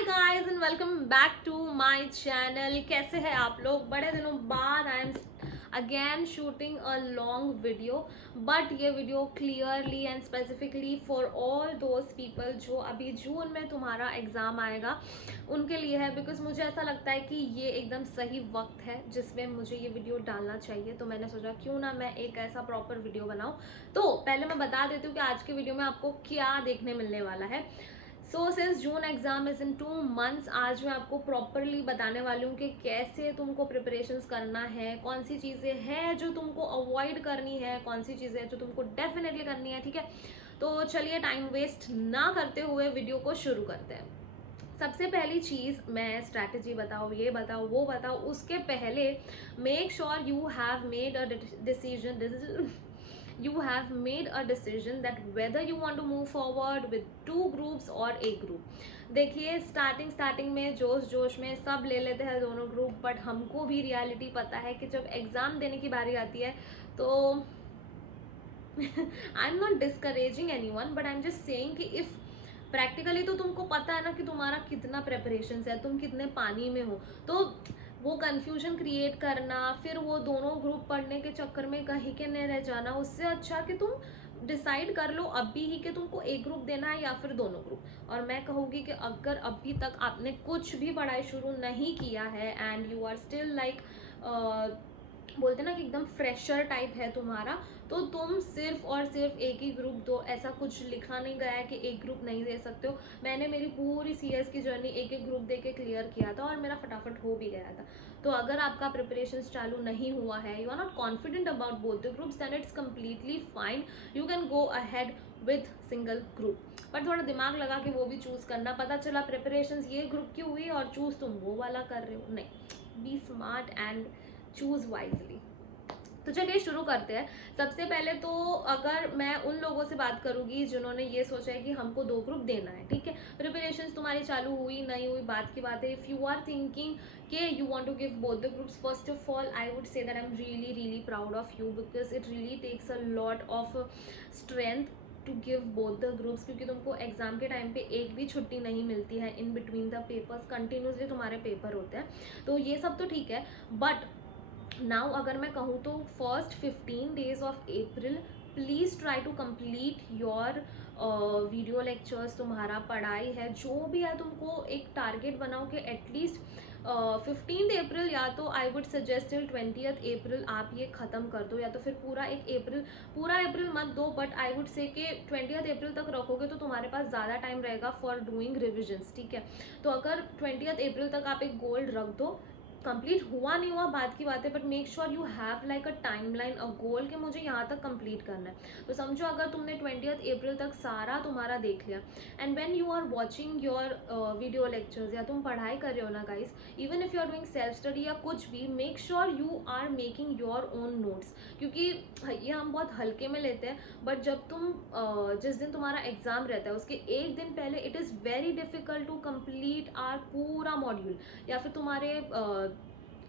Hi guys and welcome back to my channel. कैसे हैं आप लोग? बड़े दिनों बाद I am again shooting a long video, but ये video clearly and specifically for all those people जो अभी जून में तुम्हारा एग्ज़ाम आएगा उनके लिए है। बिकॉज मुझे ऐसा लगता है कि ये एकदम सही वक्त है जिसमें मुझे ये वीडियो डालना चाहिए, तो मैंने सोचा क्यों ना मैं एक ऐसा प्रॉपर वीडियो बनाऊँ। तो पहले मैं बता देती हूँ कि आज के वीडियो में आपको क्या देखने मिलने वाला है। So since June exam is in 2 months, आज मैं आपको प्रॉपरली बताने वाली हूँ कि कैसे तुमको प्रिपरेशंस करना है, कौन सी चीज़ें हैं जो तुमको अवॉइड करनी है, कौन सी चीज़ें जो तुमको डेफिनेटली करनी है। ठीक है, तो चलिए टाइम वेस्ट ना करते हुए वीडियो को शुरू करते हैं। सबसे पहली चीज़ मैं स्ट्रैटेजी बताऊँ, ये बताऊँ, वो बताऊँ, उसके पहले make sure you have made a decision you have made a decision that whether you want to move forward with 2 groups और एक ग्रुप। देखिए स्टार्टिंग में जोश में सब ले लेते हैं दोनों ग्रुप, बट हमको भी रियलिटी पता है कि जब एग्ज़ाम देने की बारी आती है तो I am not discouraging any one, but I am just saying कि इफ़ प्रैक्टिकली तो तुमको पता है ना कि तुम्हारा कितना प्रेपरेशन है, तुम कितने पानी में हो, तो वो कंफ्यूजन क्रिएट करना, फिर वो दोनों ग्रुप पढ़ने के चक्कर में कहीं के नहीं रह जाना, उससे अच्छा कि तुम डिसाइड कर लो अभी ही कि तुमको एक ग्रुप देना है या फिर दोनों ग्रुप। और मैं कहूँगी कि अगर अभी तक आपने कुछ भी पढ़ाई शुरू नहीं किया है and you are still like बोलते ना कि एकदम फ्रेशर टाइप है तुम्हारा, तो तुम सिर्फ और सिर्फ एक ही ग्रुप दो। ऐसा कुछ लिखा नहीं गया है कि एक ग्रुप नहीं दे सकते हो। मैंने मेरी पूरी सीएस की जर्नी एक एक ग्रुप दे के क्लियर किया था और मेरा फटाफट हो भी गया था। तो अगर आपका प्रिपरेशन चालू नहीं हुआ है, you are not confident about both the groups, then it's completely fine, you can go ahead with single group. पर थोड़ा दिमाग लगा के वो भी चूज करना। पता चला प्रिपरेशन ये ग्रुप की हुई और चूज तुम वो वाला कर रहे हो, नहीं। Be smart and choose wisely. तो चलिए शुरू करते हैं। सबसे पहले तो अगर मैं उन लोगों से बात करूंगी जिन्होंने ये सोचा है कि हमको 2 ग्रुप देना है, ठीक है, प्रिपरेशंस तुम्हारी चालू हुई नहीं हुई बात की बात है। इफ यू आर थिंकिंग कि you want to give both the groups, first of all I would say that I am really proud of you, because it really takes a lot of strength to give both the groups, क्योंकि तुमको exam के time पे एक भी छुट्टी नहीं मिलती है। In between the papers continuously तुम्हारे पेपर होते हैं, तो ये सब तो ठीक है। बट नाउ अगर मैं कहूँ तो first 15 days of April please try to complete your video lectures. तुम्हारा पढ़ाई है जो भी है, तुमको एक टारगेट बनाओ कि एटलीस्ट 15 अप्रैल या तो आई वुड सजेस्ट टिल 20 अप्रैल आप ये ख़त्म कर दो, या तो फिर पूरा अप्रैल मत दो, बट आई वुड से कि 20 अप्रैल तक रखोगे तो तुम्हारे पास ज़्यादा टाइम रहेगा फॉर डूइंग रिविजन्स, ठीक है। तो अगर 20 अप्रैल तक आप एक गोल रख दो, कंप्लीट हुआ नहीं हुआ बात की बात है, but make sure you have like a timeline, a goal कि मुझे यहाँ तक कंप्लीट करना है। तो समझो अगर तुमने 20 अप्रैल तक सारा तुम्हारा देख लिया, and when you are watching your video lectures या तुम पढ़ाई कर रहे हो ना guys, even if you are doing self study या कुछ भी, make sure you are making your own notes, क्योंकि ये हम बहुत हल्के में लेते हैं, बट जब तुम जिस दिन तुम्हारा एग्जाम रहता है उसके एक दिन पहले it is very difficult to complete our पूरा मॉड्यूल, या फिर तुम्हारे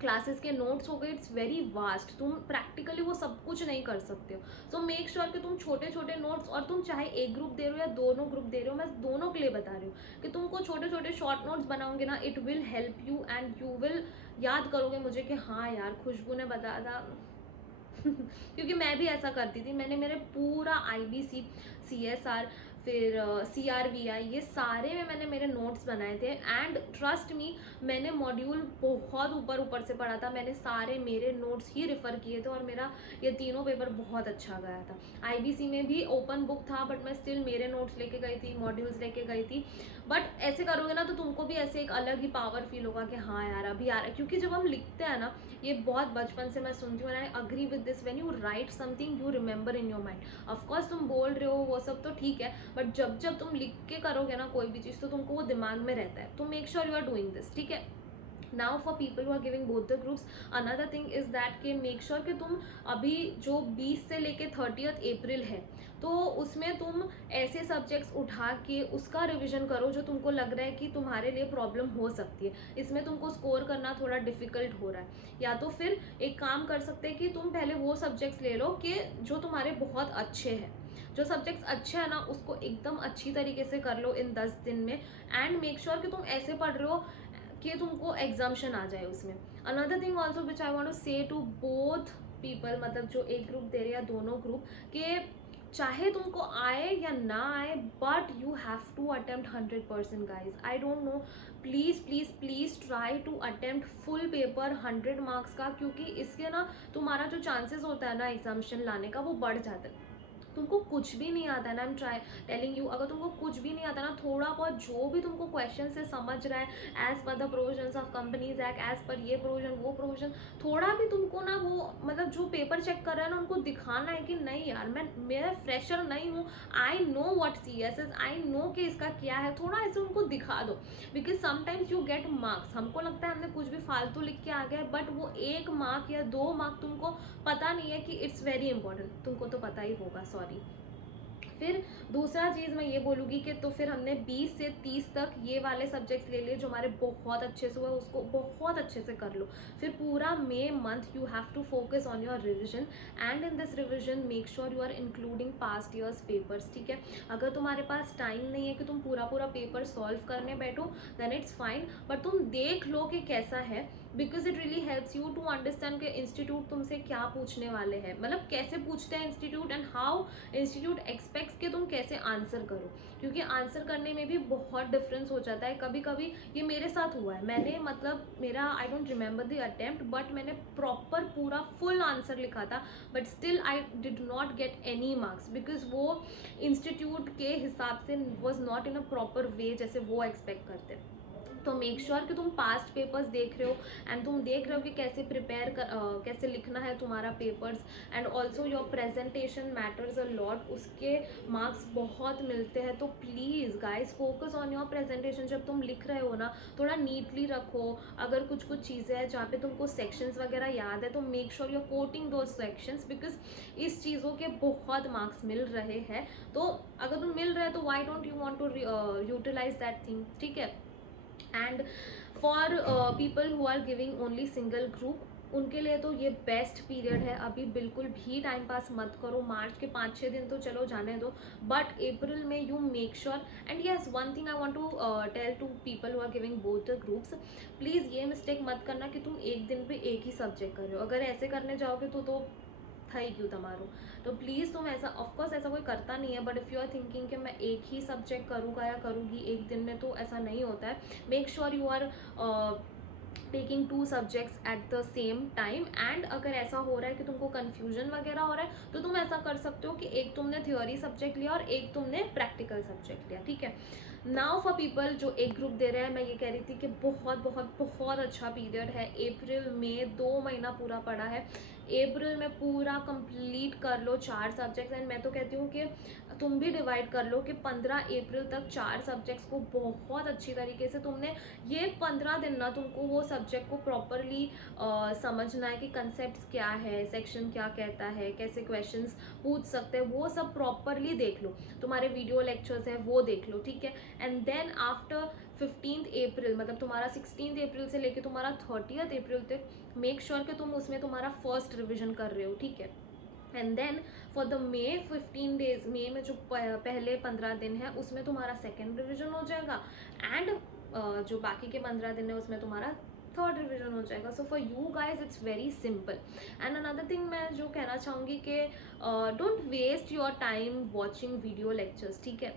क्लासेस के नोट्स हो गए, इट्स वेरी वास्ट, तुम प्रैक्टिकली वो सब कुछ नहीं कर सकते हो। सो मेक श्योर कि तुम छोटे छोटे नोट्स, और तुम चाहे एक ग्रुप दे रहे हो या दोनों ग्रुप दे रहे हो, मैं दोनों के लिए बता रही हूँ कि तुमको छोटे छोटे शॉर्ट नोट्स बनाओगे ना, it will help you and you will याद करोगे मुझे कि हाँ यार खुशबू ने बताया था। क्योंकि मैं भी ऐसा करती थी, मैंने मेरे पूरा IBC, CSR, फिर CRVI, ये सारे में मैंने मेरे नोट्स बनाए थे, एंड ट्रस्ट मी मैंने मॉड्यूल बहुत ऊपर से पढ़ा था, मैंने सारे मेरे नोट्स ही रेफर किए थे और मेरा ये तीनों पेपर बहुत अच्छा गया था। IBC में भी ओपन बुक था, बट मैं स्टिल मेरे नोट्स लेके गई थी, मॉड्यूल्स लेके गई थी। बट ऐसे करोगे ना तो तुमको भी ऐसे एक अलग ही पावर फील होगा कि हाँ यार अभी आ रहा है, क्योंकि जब हम लिखते हैं ना, ये बहुत बचपन से मैं सुनती हूँ, and I agree with this, when you right something you remember in your mind. Of course तुम बोल रहे हो वो सब तो ठीक है, बट जब तुम लिख के करोगे ना कोई भी चीज़, तो तुमको वो दिमाग में रहता है। तो make sure you are doing this, ठीक है। Now for people who are giving both the groups, another thing is that कि मेक श्योर कि तुम अभी जो 20 से लेके 30 अप्रैल है, तो उसमें तुम ऐसे सब्जेक्ट्स उठा के उसका रिवीजन करो जो तुमको लग रहा है कि तुम्हारे लिए प्रॉब्लम हो सकती है, इसमें तुमको स्कोर करना थोड़ा डिफिकल्ट हो रहा है। या तो फिर एक काम कर सकते हैं कि तुम पहले वो सब्जेक्ट्स ले लो कि जो तुम्हारे बहुत अच्छे हैं, जो सब्जेक्ट्स अच्छे हैं ना उसको एकदम अच्छी तरीके से कर लो इन 10 दिन में, एंड मेक श्योर कि तुम ऐसे पढ़ रहे हो कि तुमको एग्जाम्शन आ जाए उसमें। Another thing also which I want to say to both people, मतलब जो एक ग्रुप दे रहे हैं या दोनों ग्रुप, के चाहे तुमको आए या ना आए but you have to attempt 100% guys. I don't know, please please please try to attempt full paper 100 marks का, क्योंकि इसके ना तुम्हारा जो चांसेस होता है ना एग्जामिशन लाने का वो बढ़ जाता है। तुमको कुछ भी नहीं आता है ना, I am try telling you, अगर तुमको कुछ भी नहीं आता ना, थोड़ा बहुत जो भी तुमको क्वेश्चन से समझ रहा है as per the provisions of companies act, as per ये प्रोविजन वो प्रोविजन, थोड़ा भी तुमको ना वो मतलब जो पेपर चेक कर रहा है ना उनको दिखाना है कि नहीं यार मैं फ्रेशर नहीं हूँ, I know what CS is, I know कि इसका क्या है, थोड़ा ऐसे उनको दिखा दो। Because sometimes you get marks, हमको लगता है हमने कुछ भी फालतू लिख के आ गए, बट वो 1 मार्क या 2 मार्क तुमको पता नहीं है कि इट्स वेरी इंपॉर्टेंट, तुमको तो पता ही होगा, सॉरी। फिर दूसरा चीज़ मैं ये बोलूँगी कि तो फिर हमने 20 से 30 तक ये वाले सब्जेक्ट्स ले लिए जो हमारे बहुत अच्छे से हुआ, उसको बहुत अच्छे से कर लो। फिर पूरा मई month you have to focus on your revision, and in this revision make sure you are including past years papers, ठीक है। अगर तुम्हारे पास टाइम नहीं है कि तुम पूरा पूरा पेपर सॉल्व करने बैठो देन इट्स फाइन, बट तुम देख लो कि कैसा है, because it really helps you to understand कि इंस्टीट्यूट तुमसे क्या पूछने वाले हैं, मतलब कैसे पूछते हैं institute, and how institute expects कि तुम कैसे आंसर करो, क्योंकि आंसर करने में भी बहुत डिफरेंस हो जाता है। कभी कभी ये मेरे साथ हुआ है, मैंने मतलब मेरा I don't remember the attempt, but मैंने प्रॉपर पूरा फुल आंसर लिखा था, but still I did not get any marks, because वो इंस्टीट्यूट के हिसाब से was not in a proper way जैसे वो एक्सपेक्ट करते। तो मेक श्योर कि तुम पास्ट पेपर्स देख रहे हो, एंड तुम देख रहे हो कि कैसे प्रिपेयर कैसे लिखना है तुम्हारा papers, and also your presentation matters a lot, उसके मार्क्स बहुत मिलते हैं। तो please guys focus on your presentation, जब तुम लिख रहे हो ना थोड़ा नीटली रखो। अगर कुछ कुछ चीज़ें हैं जहाँ पे तुमको सेक्शंस वगैरह याद है तो make sure you are quoting दो सेक्शंस, बिकॉज इस चीज़ों के बहुत मार्क्स मिल रहे हैं। तो अगर तुम मिल रहे हैं तो why don't you want to utilize that thing, ठीक है। And for people who are giving only single group, उनके लिए तो ये बेस्ट पीरियड है। अभी बिल्कुल भी टाइम पास मत करो, मार्च के 5-6 दिन तो चलो जाने दो, बट अप्रैल में you make sure. And yes, one thing I want to tell to people who are giving both the groups, please ये मिस्टेक मत करना कि तुम एक दिन पे एक ही सब्जेक्ट कर रहे हो। अगर ऐसे करने जाओगे तो था ही क्यों तुम्हारो। तो प्लीज़ तुम ऐसा, ऑफकोर्स ऐसा कोई करता नहीं है, but if you are thinking कि मैं एक ही सब्जेक्ट करूँगा या करूँगी एक दिन में, तो ऐसा नहीं होता है। Make sure you are taking 2 subjects at the same time. And अगर ऐसा हो रहा है कि तुमको कन्फ्यूजन वगैरह हो रहा है तो तुम ऐसा कर सकते हो कि एक तुमने थ्योरी सब्जेक्ट लिया और एक तुमने प्रैक्टिकल सब्जेक्ट लिया, ठीक है। नाउ फॉर पीपल जो एक ग्रुप दे रहे हैं, मैं ये कह रही थी कि बहुत बहुत बहुत अच्छा पीरियड है। अप्रैल में 2 महीना पूरा पड़ा है, अप्रैल में पूरा कंप्लीट कर लो 4 सब्जेक्ट्स। एंड मैं तो कहती हूँ कि तुम भी डिवाइड कर लो कि 15 अप्रैल तक 4 सब्जेक्ट्स को बहुत अच्छी तरीके से तुमने ये 15 दिन ना तुमको वो सब्जेक्ट को प्रॉपरली समझना है कि कंसेप्ट क्या है, सेक्शन क्या कहता है, कैसे क्वेश्चंस पूछ सकते हैं, वो सब प्रॉपरली देख लो। तुम्हारे वीडियो लेक्चर्स हैं वो देख लो, ठीक है। एंड देन आफ्टर 15 अप्रैल, मतलब तुम्हारा 16 अप्रैल से लेके तुम्हारा 30 अप्रैल तक मेक श्योर कि तुम उसमें तुम्हारा फर्स्ट रिविजन कर रहे हो, ठीक है। And then for the May 15 days, May में जो पहले 15 दिन है उसमें तुम्हारा सेकेंड रिविजन हो जाएगा, एंड जो बाकी के 15 दिन है उसमें तुम्हारा थर्ड रिविजन हो जाएगा। So for you guys it's very simple. And another thing मैं जो कहना चाहूँगी कि don't waste your time watching video lectures, ठीक है।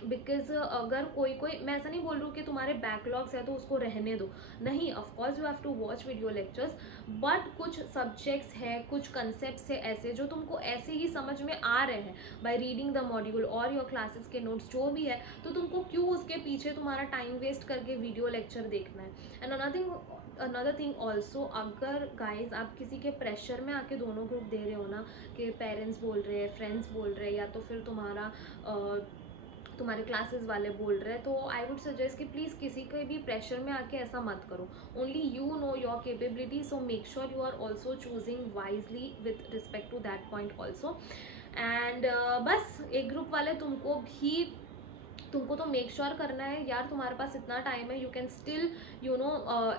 बिकॉज अगर कोई मैं ऐसा नहीं बोल रही हूँ कि तुम्हारे बैकलॉग्स है तो उसको रहने दो, नहीं, of course you have to watch video lectures, but कुछ सब्जेक्ट्स है, कुछ कंसेप्ट है ऐसे जो तुमको ऐसे ही समझ में आ रहे हैं बाय रीडिंग द मॉड्यूल और योर क्लासेस के नोट्स जो भी है, तो तुमको क्यों उसके पीछे तुम्हारा टाइम वेस्ट करके वीडियो लेक्चर देखना है। एंड अनदर थिंग ऑल्सो, अगर गाइज आप किसी के प्रेशर में आके दोनों ग्रुप दे रहे हो ना, कि पेरेंट्स बोल रहे हैं, फ्रेंड्स बोल रहे हैं, या तो फिर तुम्हारे क्लासेस वाले बोल रहे हैं, तो आई वुड सजेस्ट कि प्लीज़ किसी के भी प्रेशर में आके ऐसा मत करो। Only you know your capability, so make sure you are also choosing wisely with respect to that point also. And बस एक ग्रुप वाले तुमको भी तुमको तो मेक श्योर करना है यार, तुम्हारे पास इतना टाइम है, you can still you know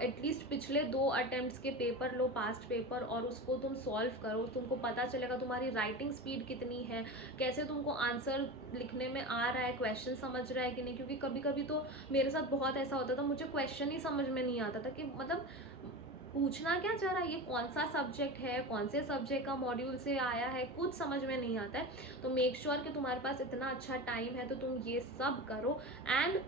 at least पिछले 2 अटेम्प्ट्स के पेपर लो, पास्ट पेपर, और उसको तुम सॉल्व करो। तुमको पता चलेगा तुम्हारी राइटिंग स्पीड कितनी है, कैसे तुमको आंसर लिखने में आ रहा है, क्वेश्चन समझ रहा है कि नहीं। क्योंकि कभी कभी तो मेरे साथ बहुत ऐसा होता था, मुझे क्वेश्चन ही समझ में नहीं आता था कि मतलब पूछना क्या चाह रहा है, ये कौन सा सब्जेक्ट है, कौन से सब्जेक्ट का मॉड्यूल से आया है, कुछ समझ में नहीं आता है। तो मेक श्योर कि तुम्हारे पास इतना अच्छा टाइम है तो तुम ये सब करो। एंड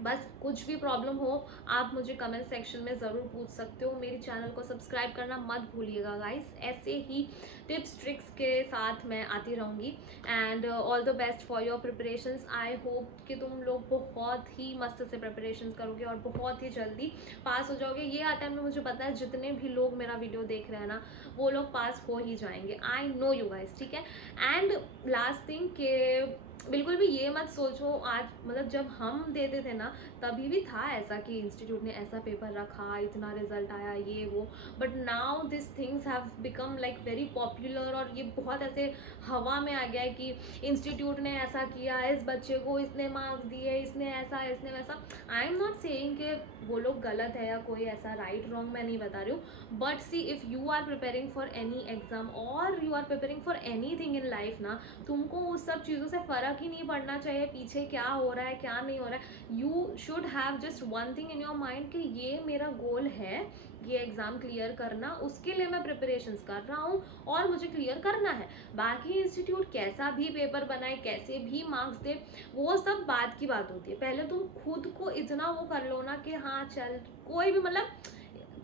बस कुछ भी प्रॉब्लम हो आप मुझे कमेंट सेक्शन में ज़रूर पूछ सकते हो। मेरी चैनल को सब्सक्राइब करना मत भूलिएगा गाइस, ऐसे ही टिप्स ट्रिक्स के साथ मैं आती रहूँगी। And all the best for your preparations. I hope कि तुम लोग बहुत ही मस्त से प्रिपरेशन करोगे और बहुत ही जल्दी पास हो जाओगे। ये अटेम्प्ट में मुझे पता है जितने भी लोग मेरा वीडियो देख रहे हैं ना, वो लोग पास हो ही जाएंगे, आई नो यू गाइस, ठीक है। एंड लास्ट थिंग के बिल्कुल भी ये मत सोचो, आज मतलब जब हम देते थे ना तभी भी था ऐसा कि इंस्टीट्यूट ने ऐसा पेपर रखा, इतना रिजल्ट आया, ये वो, but now this things have become like very popular, और ये बहुत ऐसे हवा में आ गया है कि इंस्टीट्यूट ने ऐसा किया, इस बच्चे को इसने मार्क्स दिए, इसने ऐसा, इसने वैसा। आई एम नॉट सेइंग कि वो लोग गलत है या कोई ऐसा राइट रॉन्ग मैं नहीं बता रही हूँ, but see if you are preparing for any exam or you are preparing for anything in life ना, तुमको उस सब चीज़ों से फ़र्क ही नहीं पड़ना चाहिए पीछे क्या हो रहा है क्या नहीं हो रहा है। You should have just one thing in your mind कि ये मेरा गोल है, ये एग्ज़ाम क्लियर करना, उसके लिए मैं प्रिपरेशंस कर रहा हूँ और मुझे क्लियर करना है। बाकी इंस्टीट्यूट कैसा भी पेपर बनाए, कैसे भी मार्क्स दे, वो सब बात की बात होती है। पहले तुम खुद को इतना वो कर लो ना कि हाँ चल कोई भी मतलब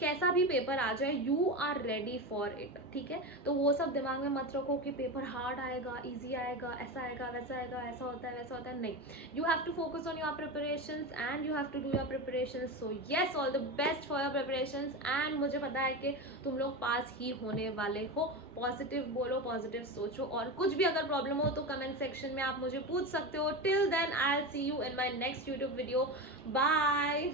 कैसा भी पेपर आ जाए you are ready for it, ठीक है। तो वो सब दिमाग में मत रखो कि पेपर हार्ड आएगा, इजी आएगा, ऐसा आएगा, वैसा आएगा, ऐसा होता है, वैसा होता है, नहीं। You have to focus on your preparations and you have to do your preparations. So yes, all the best for your preparations. And मुझे पता है कि तुम लोग पास ही होने वाले हो। पॉजिटिव बोलो, पॉजिटिव सोचो, और कुछ भी अगर प्रॉब्लम हो तो कमेंट सेक्शन में आप मुझे पूछ सकते हो। Till then I will see you in my next YouTube video. Bye.